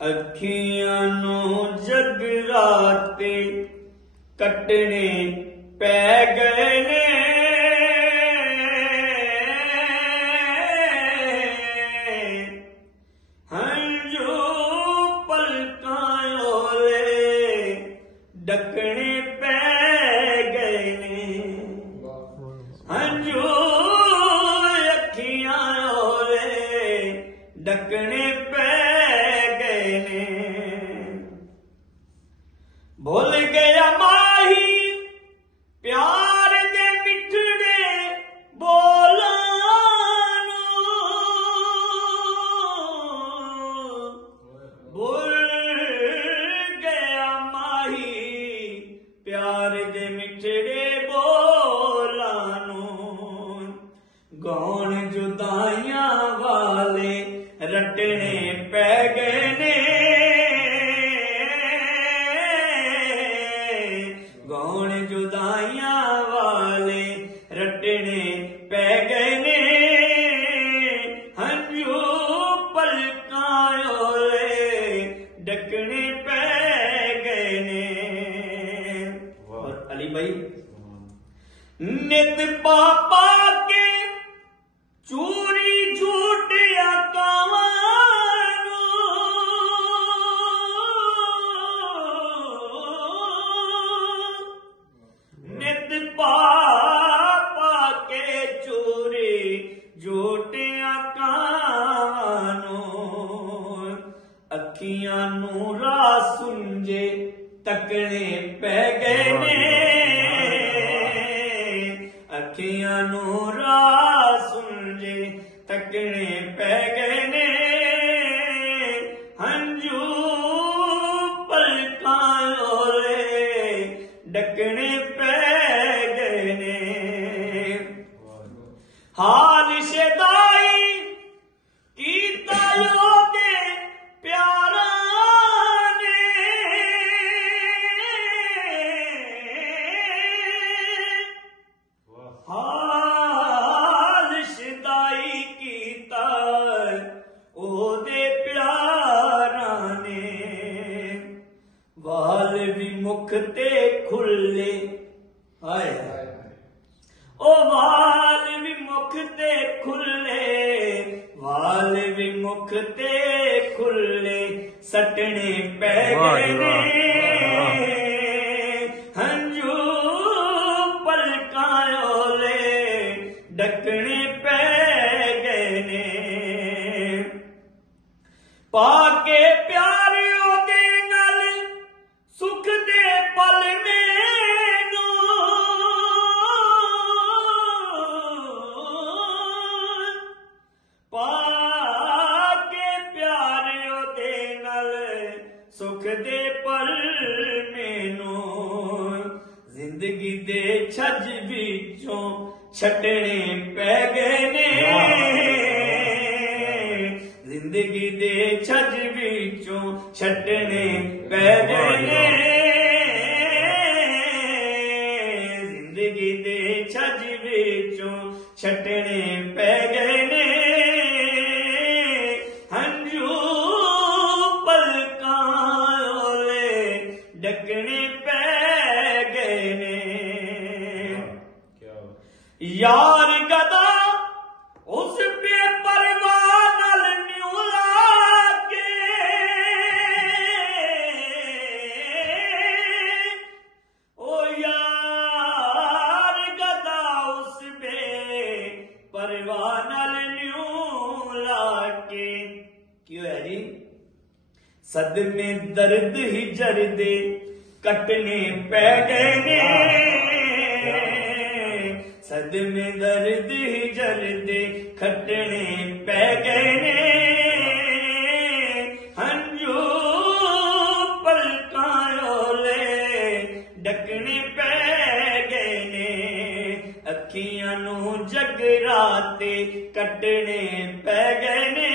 ਅੱਖੀਆਂ ਨੂੰ ਜਗਰਾਤੇ ਕੱਟਣੇ ਪੈ ਗਏ ਨੇ, ਹੰਝੂ ਪਲਕਾਂ ਓਲੇ ਡੱਕਣੇ ਪੈ ਗਏ ਨੇ, ਹੰਝੂ ਅੱਖੀਆਂ ਓਲੇ ਡੱਕਣੇ ਪੈ ਗਏ ਨੇ। ਭੁੱਲ ਗਿਆ ਮਾਹੀ ਪਿਆਰ ਦੇ ਮਿੱਠੜੇ ਬੋਲਾਂ ਨੂੰ, ਭੁੱਲ ਗਿਆ ਮਾਹੀ ਪਿਆਰ ਦੇ ਮਿੱਠੜੇ ਬੋਲਾਂ ਨੂੰ, ਗਾਉਣ ਜੁਦਾਈਆਂ ਵਾਲੇ ਰੱਟਣੇ ਪੈ ਗਏ ਨੇ, ਗਾਉਣ ਜੁਦਾਈਆਂ ਵਾਲੇ ਰੱਟਣੇ ਪੈ ਗਏ ਨੇ, ਹੰਝੂ ਪਲਕਾਂ ਓਲੇ ਡੱਕਣੇ ਪੈ ਗਏ ਨੇ। ਅਲੀ ਭਾਈ ਨਿਤ ਪਾਪਾ ਕੇ ਚੂਰੀ ਝੂਟਿਆ ਕਾਵਾਂ ਨੂੰ, ਨਿਤ ਪਾਪਾ ਕੇ ਚੂਰੀ ਝੂਟਿਆ ਕਾਵਾਂ ਨੂੰ, ਅੱਖੀਆਂ ਨੂੰ ਰਾਹ ਸੁੰਝੇ ਤੱਕਣੇ ਪੈ ਗਏ ਨੇ, ਅੱਖੀਆਂ ਨੂੰ ਰਾਹ ਸੁੰਝੇ ਤੱਕਣੇ ਪੈ ਗਏ ਨੇ, ਹੰਝੂ ਪਲਕਾਂ ਓਲੇ ਡੱਕਣੇ ਪੈ ਗਏ ਨੇ। ਹਾਲ ਸ਼ਦਾਈ ਕੀਤਾ ਉਹਦੇ ਪਿਆਰਾਂ ਨੇ, ਹਾਲ ਸ਼ਦਾਈ ਕੀਤਾ ਉਹਦੇ ਪਿਆਰਾਂ ਨੇ, ਵਾਲ ਵੀ ਮੁਖ ਤੇ ਖੁੱਲੇ, ਹਾਏ ਉਹ ਵਾਲ ਵੀ ਮੁਖ ਤੇ ਖੁੱਲੇ, ਵਾਲ ਵੀ ਮੁਖ ਤੇ ਖੁੱਲੇ ਸੱਟਣੇ ਪੈ ਗਏ ਨੇ, ਹੰਝੂ ਪਲਕਾਂ ਓਲੇ ਡੱਕਣੇ ਪੈ ਗਏ ਨੇ। ਪਾ ਕੇ ਪਿਆਰ ਉਹਦੇ ਨਾਲ ਸੁਖ ਦੇ ਪਲ ਮੈਨੂੰ, ਪਾ ਕੇ ਪਿਆਰ ਉਹਦੇ ਨਾਲ ਸੁਖ ਦੇ ਪਲ ਮੈਨੂੰ, ਜ਼ਿੰਦਗੀ ਦੇ ਛੱਜ ਵਿੱਚੋਂ ਛੱਟਣੇ ਪੈ ਗਏ ਨੇ, ਜ਼ਿੰਦਗੀ ਦੇ ਛੱਜ ਵਿੱਚੋਂ ਛੱਟਣੇ ਪੈ ਗਏ ਨੇ, ਜ਼ਿੰਦਗੀ ਦੇ ਛੱਜ ਵਿੱਚੋਂ ਛੱਟਣੇ ਪੈ ਗਏ ਨੇ, ਹੰਝੂ ਪਲਕਾਂ ਓਲੇ ਡੱਕਣੇ ਪੈ ਗਏ ਨੇ। ਯਾਰ ਗਦਾ ਉਸ ਬੇਪਰਵਾਹ ਨਾਲ ਨਿਉ ਲਾ ਕੇ, ਓ ਯਾਰ ਗਦਾ ਉਸ ਬੇਪਰਵਾਹ ਨਾਲ ਨਿਉ ਲਾ ਕੇ, ਕੀ ਹੋਇਆ ਜੀ? ਸਦਮੇ ਦਰਦ ਹੀ ਜਰਦੇ ਕੱਟਣੇ ਪੈ ਗਏ ਨੇ, ਸਦਮੇ ਦਰਦ ਹੀ ਜਰਦੇ ਖੱਟਣੇ ਪੈ ਗਏ ਨੇ, ਹੰਝੂ ਪਲਕਾਂ ਓਲੇ ਡੱਕਣੇ ਪੈ ਗਏ ਨੇ, ਅੱਖੀਆਂ ਨੂੰ ਜਗਰਾਤੇ ਕੱਟਣੇ ਪੈ ਗਏ ਨੇ,